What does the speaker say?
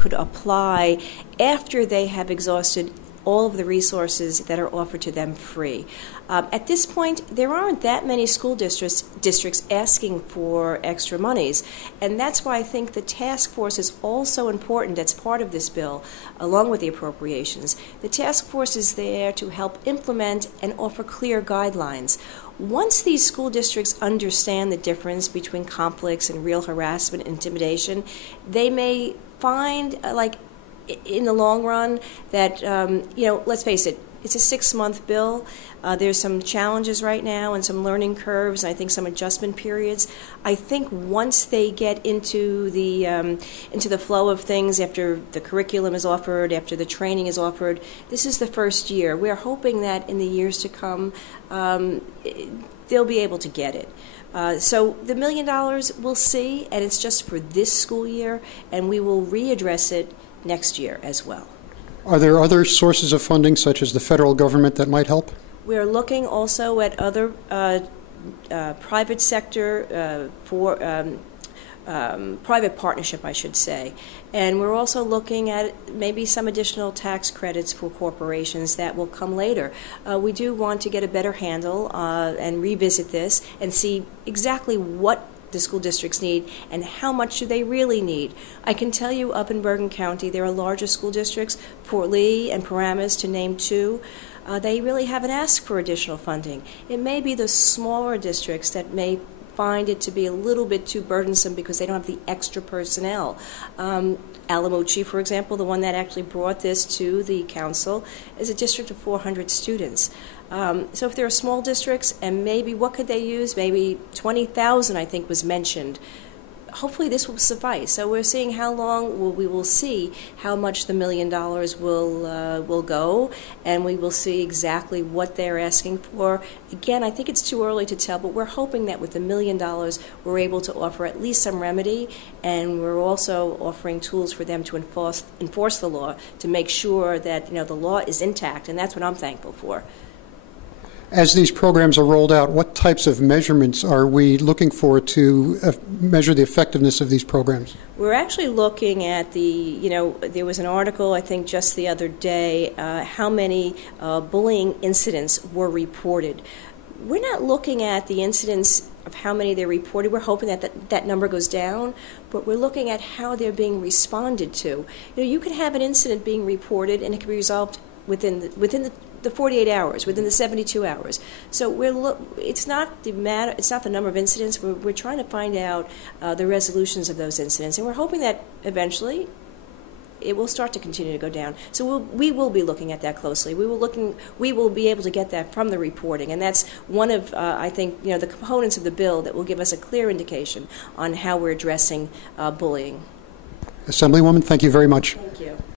could apply after they have exhausted all of the resources that are offered to them free. At this point, there aren't that many school districts asking for extra monies, and that's why I think the task force is also important as part of this bill, along with the appropriations. The task force is there to help implement and offer clear guidelines. Once these school districts understand the difference between conflicts and real harassment and intimidation, they may find, in the long run, that, let's face it, it's a 6-month bill. There's some challenges right now and some learning curves, and I think some adjustment periods. I think once they get into the flow of things, after the curriculum is offered, after the training is offered, this is the first year. We're hoping that in the years to come, they'll be able to get it. So the $1 million, we'll see, and it's just for this school year, and we will readdress it next year as well. Are there other sources of funding, such as the federal government, that might help? We're looking also at other private sector private partnership, I should say. And we're also looking at maybe some additional tax credits for corporations that will come later. We do want to get a better handle and revisit this and see exactly what the school districts need and how much do they really need. I can tell you up in Bergen County there are larger school districts, Fort Lee and Paramus to name two. They really haven't asked for additional funding. It may be the smaller districts that may find it to be a little bit too burdensome because they don't have the extra personnel. Alamucci, for example, the one that actually brought this to the council, is a district of 400 students. So if there are small districts, and maybe what could they use? Maybe 20,000, I think, was mentioned. Hopefully this will suffice. So we're seeing how long we will see how much the $1 million will go, and we will see exactly what they're asking for. Again, I think it's too early to tell, but we're hoping that with the $1 million we're able to offer at least some remedy, and we're also offering tools for them to enforce the law to make sure that the law is intact, and that's what I'm thankful for. As these programs are rolled out, what types of measurements are we looking for to measure the effectiveness of these programs? We're actually looking at there was an article, I think, just the other day, how many bullying incidents were reported. We're not looking at the incidents of how many they're reported. We're hoping that number goes down, but we're looking at how they're being responded to. You could have an incident being reported and it could be resolved within the 48 hours, within the 72 hours. So it's not the number of incidents. We're trying to find out the resolutions of those incidents, and we're hoping that eventually it will start to continue to go down. So we will be looking at that closely. We will be able to get that from the reporting, and that's one of I think the components of the bill that will give us a clear indication on how we're addressing bullying. Assemblywoman, thank you very much. Thank you.